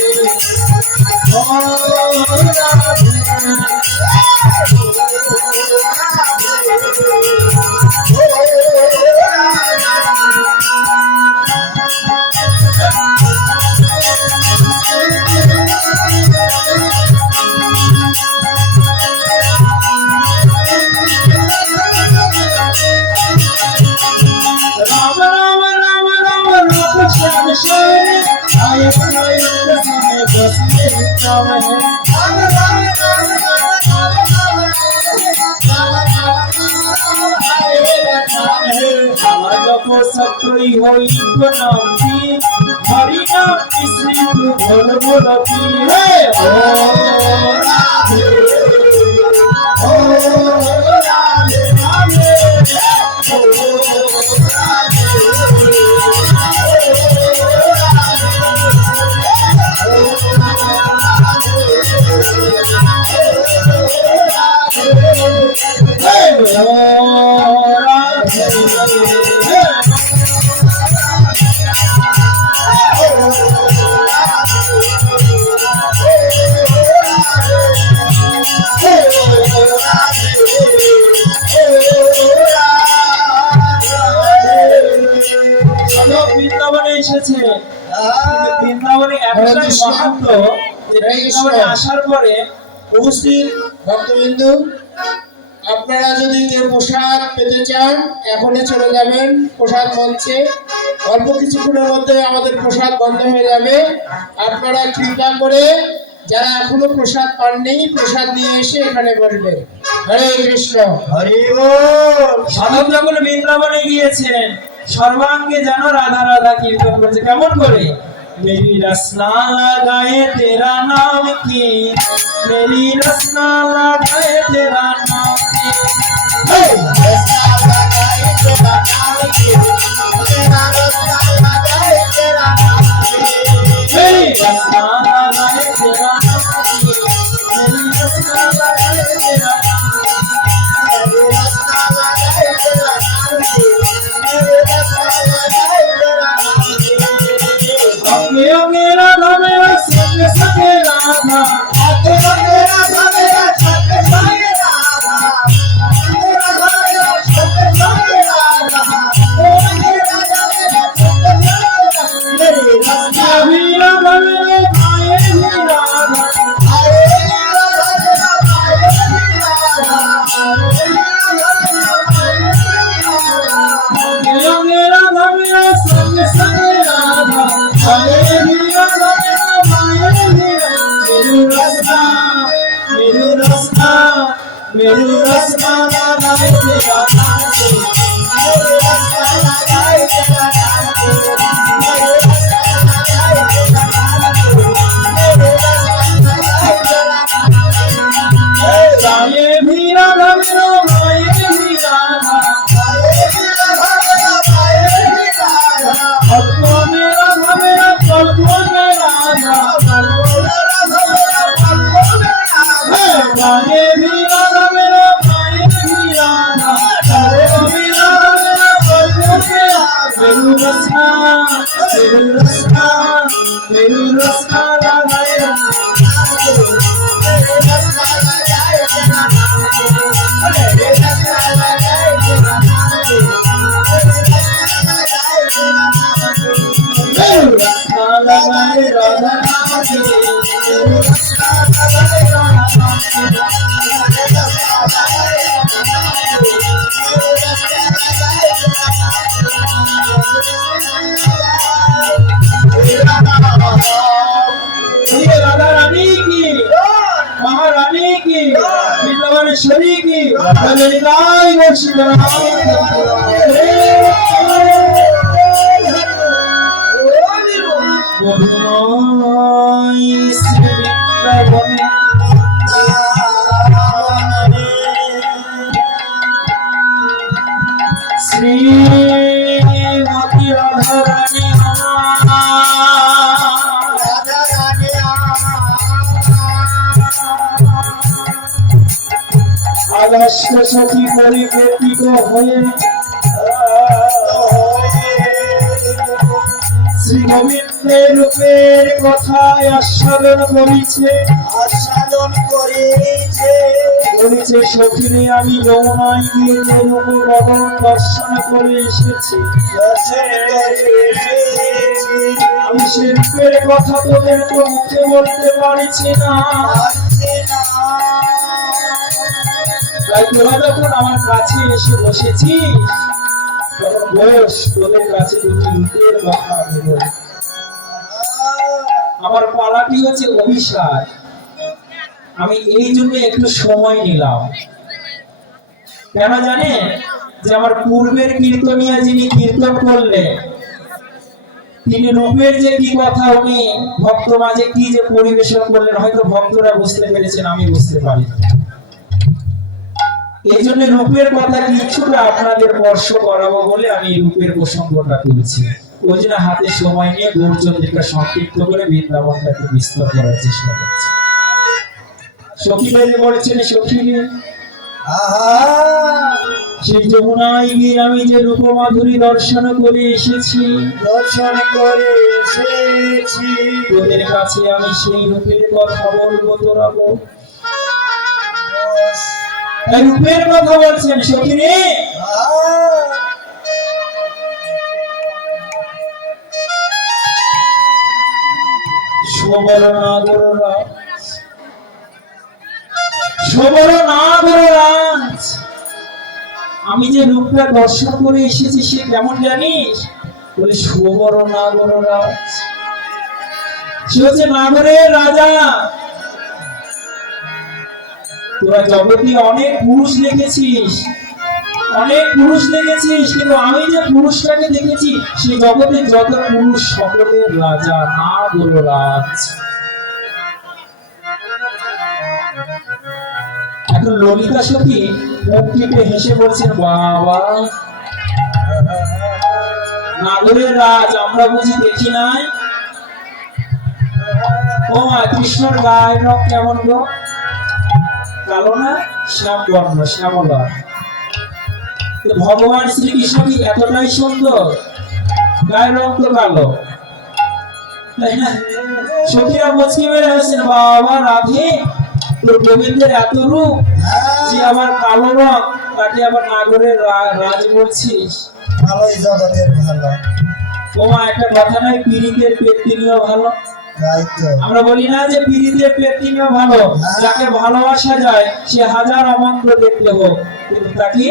सकई होई नाम की, हरि नाम मिश्री तू घोल घोल पी। ओ राधे, ओ राधे, राधे, ओ বৃন্দাবনে এসেছে, বৃন্দাবনে এতটাই মাহাত্ম্য যে বৃন্দাবনে আসার পরে উপস্থিত ভক্তবিন্দু, আপনারা যদি কেউ প্রসাদ পেতে চান এখনই চলে যাবেন প্রসাদ মঞ্চে। অল্প কিছুক্ষণের মধ্যে আমাদের প্রসাদ বন্ধ হয়ে যাবে। আপনারা কৃপা করে যারা এখনো প্রসাদ পাননি প্রসাদ নিয়ে এসে এখানে বসবেন। হরে কৃষ্ণ। হরি বল। সাধক যখন বৃন্দাবনে গিয়েছেন সর্বাঙ্গে যেন রাধা রাধা কীর্তন করছে। কেমন করে? मेरी रसना लगाए तेरा नाम की, मेरी रसना लगाए तेरा नाम की, रसना लगाए तेरा नाम की, तेरा रसना लगाए तेरा नाम की, मेरी रसना लगाए तेरा नाम की, मेरी रसना लगाए तेरा नाम की, मेरी रसना लगाए तेरा नाम की, मेरी रसना लगाए तेरा नाम की। मेरा मेरा मेरा संग संग राधा, मेरा मेरा मेरा संग संग राधा, मेरा मेरा संग संग राधा, मेरा मेरा संग संग राधा। मेरी रसना मेरा मेरा गाए ही राधा, आए राधा मेरा आए राधा, मेरा मेरा मेरा संग संग राधा, गाए ही राधा मेरा गाए ही राधा। मेरी रसना मेरी रसना लगाए तेरा नाम की, मेरी रसना लगाए तेरा नाम की, मेरी रसना लगाए तेरा नाम की, मेरी रसना लगाए तेरा नाम की। गाए भी राधा मेरा गाए भी राधा, भक्तों में राधा मेरा भक्तों में राधा, गाए भी राधा मेरा गाए भी राधा, भक्तों में राधा मेरा भक्तों में राधा। मेरी रसना मेरी रसना मेरी रसना लगाए राधा, मेरी रसना लगाए राधा नाम की, मेरी रसना लगाए राधा नाम की। ये राधा रानी की, महारानी की, वृंदावनेश्वरी की जय बोल श्री राम। गोविंदोई श्री वृंदावने श्रीमती राधा रानी আদর্শ সখী পরিবর্তিত হয়ে শ্রী গোবিন্দের রূপের কথায় আস্বাদন করিছে, বলেছে সখীরে আমি যমুনায় গিয়ে রূপ বদন দর্শন করে এসেছি। আমি সে রূপের কথা তোদের তো মুখে বলতে পারছি না। তাই তোরা যখন আমার কাছে এসে বসেছি তখন বয়স তোদের কাছে দুটি রূপের কথা আমি বলি। আমার পালাটি হচ্ছে অভিশাপ, আমি এই জন্য একটু সময় নিলাম। কেন জানেন? যে আমার পূর্বের কীর্তনিয়া যিনি কীর্তন করলেন তিনি রূপের যে কি কথা উনি ভক্ত মাঝে কি যে পরিবেশন করলেন হয়তো ভক্তরা বুঝতে পেরেছেন, আমি বুঝতে পারি। এই জন্য রূপের কথা কিছুটা আপনাদের স্পর্শ করাবো বলে আমি রূপের প্রসঙ্গটা তুলছি। ওই জন্য হাতে সময় নিয়ে গৌরচন্দ্রিকা সংক্ষিপ্ত করে বৃন্দাবনটাকে বিস্তার করার চেষ্টা করছি। সখী বেরিয়ে পড়েছেন, সখী সেই যমুনায় গিয়ে আমি যে রূপমাধুরী দর্শন করে এসেছি, তোদের কাছে আমি সেই রূপের কথা বলবো। তোরা বল, তাই রূপের কথা বলছেন সখিনী। আমি যে রূপটা দর্শন করে এসেছি সে কেমন জানিস? বলে সুবর্ণ নাগরাজ, সে হচ্ছে নাগরের রাজা। তোরা জগতে অনেক পুরুষ দেখেছিস, কিন্তু আমি যে পুরুষটাকে দেখেছি সে জগতে যত পুরুষ সকলের রাজা নাগরাজ। এখন ললিতা সখী মুখ টিপে হেসে বলছেন, বাবা নাগরের রাজ আমরা বুঝি দেখি নাই। ও মা, কৃষ্ণর গায়ের রং কেমন গো? কালো না শ্যাম বর্ণ, শ্যামলা। ভগবান শ্রীকৃষ্ণ কি এতটাই সুন্দর? গায়ের রং তো কালো, তাই না? সখীরা মুচকি মেরে হাসেন, বাবা রাধে তোর গোবিন্দের এত রূপ যে আবার কালো রং, তাকে আবার নাগরের রাজ বলছিস? ভালোই জগতের ভালো। ও মা, একটা কথা নয়, পীড়িতের পেত্তিনিও ভালো। আমরা বলি না যে পীড়িতের পেত্তিনিও ভালো? যাকে ভালোবাসা যায় সে হাজার অমঙ্গল দেখতে হোক, কিন্তু তাকে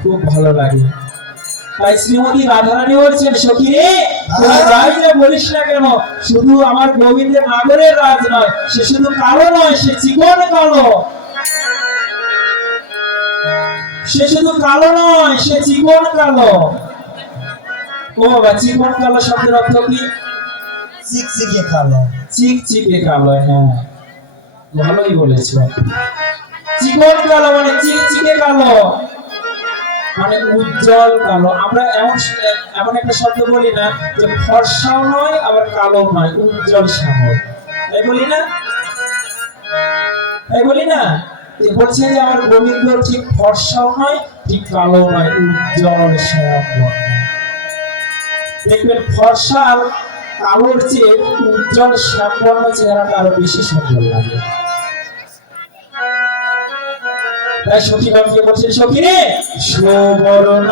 খুব ভালো লাগে। তাই শ্রীমতী রাধারানী বলছেন, সখী রে তোরা যাই যা বলিস না কেন, শুধু আমার গোবিন্দের নাগরের রাজ নয়, সে শুধু কালো নয়, সে চিকন কালো। সে শুধু কালো নয়, সে চিকন কালো। ও বাবা, চিকন কালো শব্দের অর্থ কি? চিকচিকে কালো। চিকচিকে কালো, হ্যাঁ ভালোই বলেছ। চিকন কালো মানে চিকচিকে কালো, মানে উজ্জ্বল কালো। আমরা এমন একটা শব্দ বলি না যে ফর্সাও নয় আবার কালো নয়, উজ্জ্বল শ্যামল, তাই বলি না? বলছে যে আমার গোবিন্দ ঠিক ফর্সাও নয় ঠিক কালো নয়, উজ্জ্বল শ্যামল। দেখবেন ফর্সা আর কালোর চেয়ে উজ্জ্বল শ্যামবর্ণ চেহারাটা আরো বেশি সুন্দর লাগে। তাই সখী বাবুকে বলছেন, সখী রে সুবর্ণ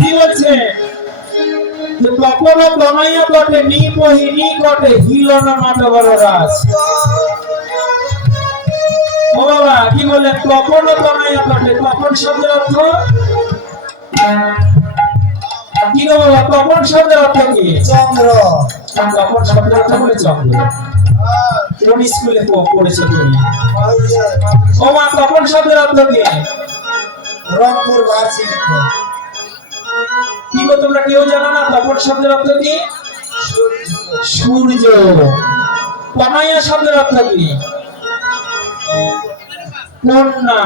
কি বলছে? তপন তনয়া বটে নিপহি নিকটে হিলন নটবর রাজ। ও বাবা, কি বলে? তপন তনয়া বটে, তপন শব্দের অর্থ কি গো বাবা? তপন শব্দের অর্থ কি? চন্দ্র। তপন শব্দের অর্থ বলে চন্দ্র। কোন স্কুলে পড়েছো তুমি? ও মা, তপন শব্দের অর্থ কি? রংপুর ভার্সিটিতে। কি গো, তোমরা কেউ জানো না তপন শব্দের অর্থ কি? সূর্য। তনয়া শব্দের অর্থ কি? কন্যা।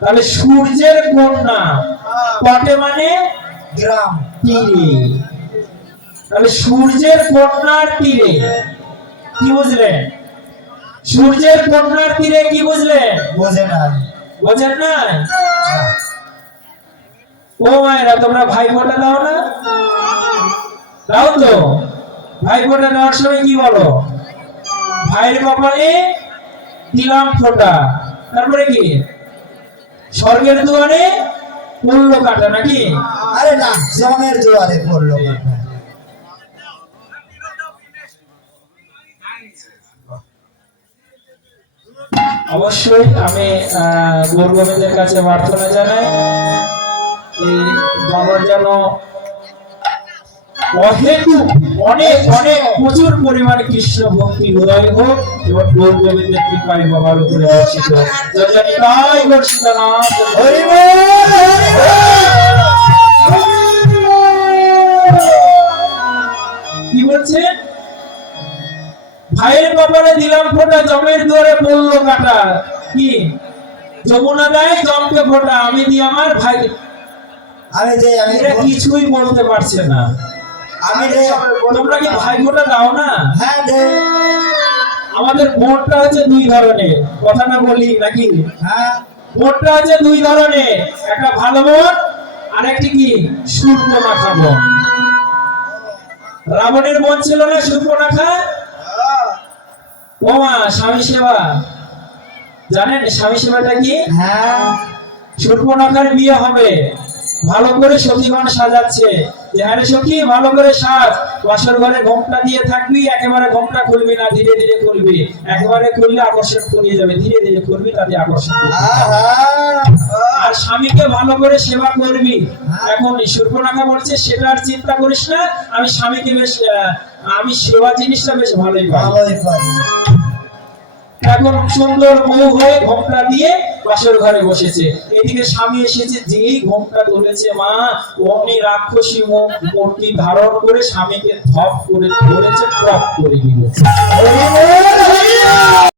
তাহলে সূর্যের কন্যা। পটে মানে গ্রাম, তীরে। তাহলে সূর্যের কন্যার তীরে, কি বুঝলেন? সূর্যের কন্যার তীরে কি বুঝলেন? বোঝেন নাই? ও মায়েরা, তোমরা ভাই ফোঁটা দাও না? দাও তো। ভাই ফোঁটা দেওয়ার সময় কি বলো? ভাইয়ের কপালে দিলাম ফোঁটা, তারপরে কি? স্বর্গের দুয়ারে পড়লো কাটা, নাকি? আরে না, জমের দুয়ারে পড়লো কাটা। অবশ্যই আমি গৌর গোবিন্দের কাছে প্রার্থনা জানাই, এই বাবার যেন অহেতুক অনেক অনেক প্রচুর পরিমাণে কৃষ্ণ ভক্তি উদয় হোক এবং গৌর গোবিন্দের কৃপায় বাবার উপরে বর্ষিত হোক। জয় জয় নিতাই গৌর সীতানাথ। হরি বল, কি বলছে? ভাইয়ের কপালে দিলাম ফোঁটা, জমের দুয়ারে পড়লো কাটা। কি যমুনা দেয় জমকে ফোঁটা, আমি দিই আমার ভাই। আমি যে আমি এরা কিছুই বলতে পারছে না। আমি যে তোমরা কি ভাই ফোঁটা দাও না? হ্যাঁ দে, আমাদের ভোটটা হচ্ছে দুই ধরনের, কথা না বলি নাকি? হ্যাঁ ভোটটা হচ্ছে দুই ধরনের, একটা ভালো ভোট আর একটি কি সূর্পনাখা বোন। রাবণের বোন ছিল না সূর্পনাখা? ওমা স্বামী সেবা জানেন? স্বামী সেবাটা কি? হ্যাঁ সূর্পনাখার বিয়ে হবে, ভালো করে সখীগণ সাজাচ্ছে যে হ্যাঁ রে সখী ভালো করে সাজ, বাসর ঘরে ঘোমটা দিয়ে থাকবি, একেবারে ঘোমটা খুলবি না, ধীরে ধীরে খুলবি, একেবারে খুললে আকর্ষণ করিয়ে যাবে, ধীরে ধীরে খুলবি তাতে আকর্ষণ করিয়ে যাবে। আহা, আর স্বামীকে ভালো করে সেবা করবি। এখন সূর্পনাখা বলছে সেটা আর চিন্তা করিস না, আমি স্বামীকে বেশ আমি সেবা জিনিসটা বেশ ভালোই পাই। ভালোই পারি। এখন সুন্দর বউ হয়ে ঘোমটা দিয়ে বাসর ঘরে বসেছে, এদিকে স্বামী এসেছে, যেই ঘোমটা তুলেছে মা অমনি রাক্ষসী মূর্তি ধারণ করে স্বামীকে ধপ করে ধরেছে, টপ করে দিয়েছে। হরি বল, হরি বল।